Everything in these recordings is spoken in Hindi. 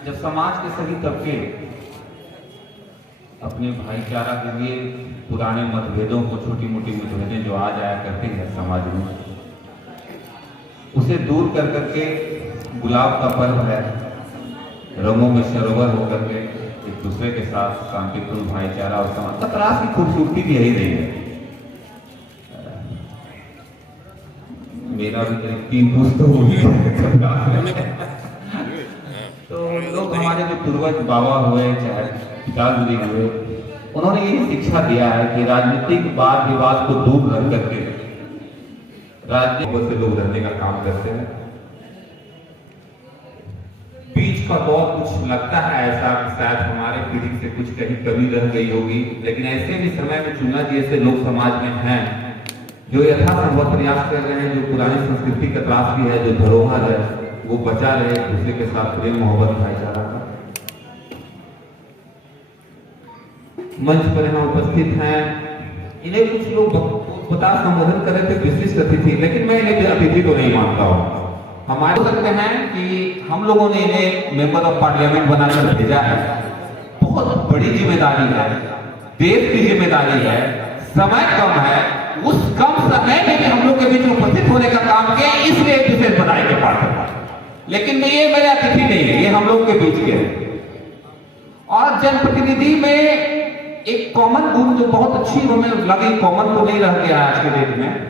जब समाज के सभी तबके अपने भाईचारा के लिए पुराने मतभेदों को, छोटी मोटी मतभेदें जो आ जाया करती हैं समाज में, उसे दूर कर करके गुलाब का पर्व है, रंगों में सरोवर होकर के एक दूसरे के साथ शांतिपूर्ण भाईचारा और समाज तरास की खूबसूरती भी यही रही है। मेरा भी करीब 3 पुस्त तो हुई तो लोग हमारे जो पूर्वज बाबा हुए चाहे पिताजी हुए, उन्होंने यही शिक्षा दिया है कि राजनीतिक वाद विवाद को दूर रख करके राजनीति से लोग रहने का काम करते हैं। बीच का दौर कुछ लगता है ऐसा शायद हमारे पीढ़ी से कुछ कहीं कमी रह गई होगी, लेकिन ऐसे भी समय में चुना जी ऐसे लोग समाज में हैं जो यथासंभव प्रयास कर रहे हैं, जो पुरानी संस्कृति का त्रास भी है, जो धरोहर है वो बचा रहे, दूसरे के साथ प्रेम मोहब्बत भाईचारा का। मंच पर यहाँ उपस्थित हैं, इन्हें कुछ लोग बता संबोधन कर रहे थे विशिष्ट अतिथि, लेकिन मैं इन्हें अतिथि तो नहीं मानता हूँ। हमारे सकते हैं कि हम लोगों ने इन्हें मेंबर ऑफ पार्लियामेंट बनाकर भेजा है, बहुत बड़ी जिम्मेदारी है, देश की जिम्मेदारी है, समय कम है, उस कम समय में भी हम लोग के बीच उपस्थित होने का काम किया, इसलिए एक विशेष बधाई के पात्र है। लेकिन ये मेरे अतिथि नहीं है, ये हम लोग के बीच के हैं। और जनप्रतिनिधि में एक कॉमन गुण जो बहुत अच्छी हमें लगी, कॉमन तो नहीं रह गया आज के डेट में,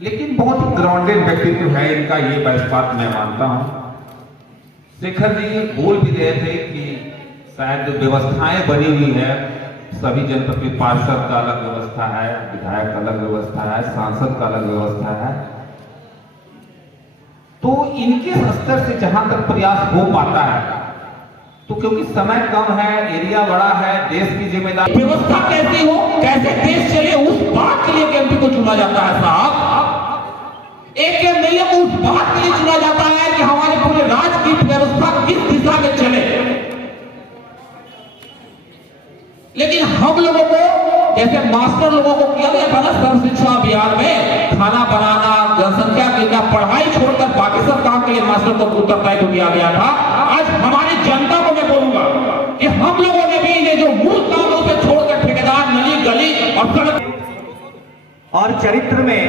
लेकिन बहुत ही ग्राउंडेड व्यक्तित्व है इनका, ये बात मैं मानता हूं। शेखर जी बोल भी रहे थे कि शायद व्यवस्थाएं बनी हुई है, सभी जनप्रतिनिधि पार्षद का अलग व्यवस्था है, विधायक का अलग व्यवस्था है, सांसद का अलग व्यवस्था है, तो इनके स्तर से जहां तक प्रयास हो पाता है, तो क्योंकि समय कम है, एरिया बड़ा है, देश की जिम्मेदारी, व्यवस्था कैसी हो, कैसे देश चले, उस बात के लिए एमपी को चुना जाता है साहब। एक एमएलए को उस बात के लिए चुना जाता है कि हमारे पूरे राज्य की व्यवस्था किस दिशा में चले। लेकिन हम लोगों को, जैसे मास्टर लोगों को किया गया था ना सर्व शिक्षा अभियान में, खाना बनाना, जनसंख्या गिनना, पढ़ाई छोड़कर बाकी सब काम के लिए मास्टर को उत्तरदायित्व दिया गया था। आज हमारी जनता को मैं बोलूंगा कि हम लोगों ने भी ये जो मूल काम है उसे छोड़कर ठेकेदार, नली गली और सड़क और चरित्र में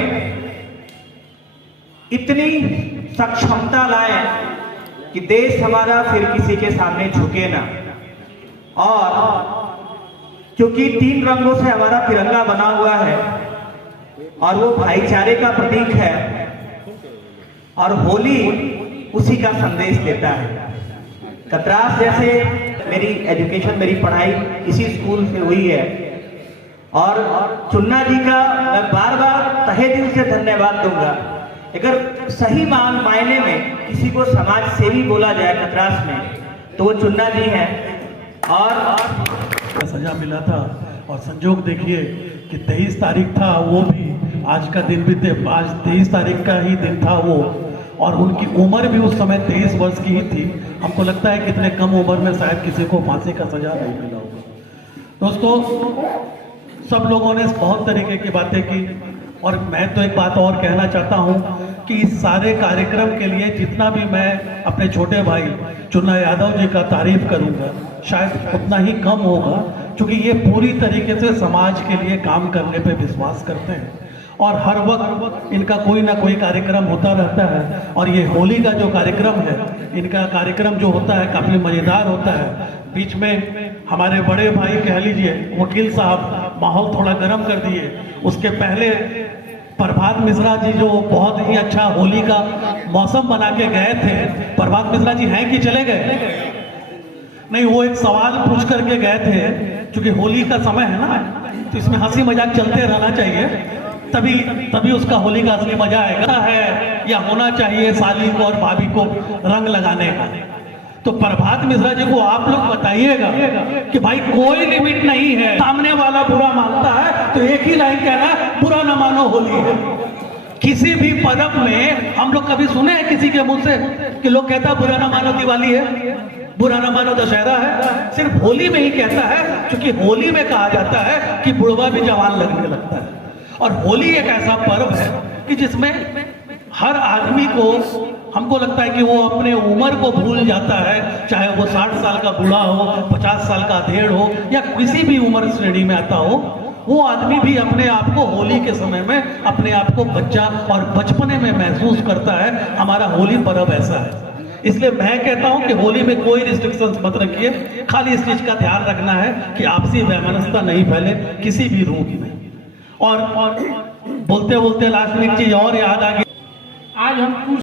इतनी सक्षमता लाए कि देश हमारा फिर किसी के सामने झुके ना। और क्योंकि 3 रंगों से हमारा तिरंगा बना हुआ है और वो भाईचारे का प्रतीक है, और होली उसी का संदेश देता है। कतरास जैसे मेरी एजुकेशन, मेरी पढ़ाई इसी स्कूल से हुई है, और चुन्ना जी का मैं बार बार तहे दिल से धन्यवाद दूंगा। अगर सही मायने में किसी को समाज सेवी बोला जाए कतरास में, तो वो चुन्ना जी हैं। और सजा मिला था, और संजोग देखिए कि 23 तारीख था, वो भी आज का दिन भी थे, आज 23 तारीख का ही दिन था वो, और उनकी उम्र भी उस समय 23 वर्ष की ही थी। हमको लगता है कितने कम उम्र में शायद किसी को फांसी का सजा नहीं मिला होगा। दोस्तों, सब लोगों ने बहुत तरीके की बातें की, और मैं तो एक बात और कहना चाहता हूं कि इस सारे कार्यक्रम के लिए जितना भी मैं अपने छोटे भाई चुन्ना यादव जी का तारीफ करूंगा, शायद उतना ही कम होगा, क्योंकि ये पूरी तरीके से समाज के लिए काम करने पे विश्वास करते हैं, और हर वक्त इनका कोई ना कोई कार्यक्रम होता रहता है। और ये होली का जो कार्यक्रम है, इनका कार्यक्रम जो होता है काफ़ी मज़ेदार होता है। बीच में हमारे बड़े भाई कह लीजिए वकील साहब माहौल थोड़ा गर्म कर दिए। उसके पहले प्रभात मिश्रा जी जो बहुत ही अच्छा होली का मौसम बना के गए थे। प्रभात मिश्रा जी हैं कि चले गए? नहीं, वो एक सवाल पूछ करके गए थे, क्योंकि होली का समय है ना, तो इसमें हंसी मजाक चलते रहना चाहिए, तभी उसका होली का असली मजा आएगा। है या होना चाहिए साली को और भाभी को रंग लगाने का। तो प्रभात मिश्रा जी को आप लोग बताइएगा कि भाई कोई लिमिट नहीं है, सामने वाला बुरा मानता है तो एक ही लाइन कहना, बुरा ना मानो होली है। किसी भी पर्व में हम लोग कभी सुने हैं किसी के मुंह से कि लोग कहता बुरा ना मानो दिवाली है, बुरा ना मानो दशहरा है? सिर्फ होली में ही कहता है, क्योंकि होली में कहा जाता है कि बुढ़वा भी जवान लगने लगता है। और होली एक ऐसा पर्व है कि जिसमें हर आदमी को हमको लगता है कि वो अपने उम्र को भूल जाता है, चाहे वो 60 साल का बूढ़ा हो, 50 साल का अधेड़ हो या किसी भी उम्र श्रेणी में आता हो, वो आदमी भी अपने आप को होली के समय में अपने आप को बच्चा और बचपने में महसूस करता है। हमारा होली पर्व ऐसा है। इसलिए मैं कहता हूं कि होली में कोई रिस्ट्रिक्शंस मत रखिए, खाली इस चीज का ध्यान रखना है कि आपसी वैमनस्यता नहीं फैले किसी भी रूप में। और बोलते बोलते लास्ट में एक चीज और याद आ गई। आज हम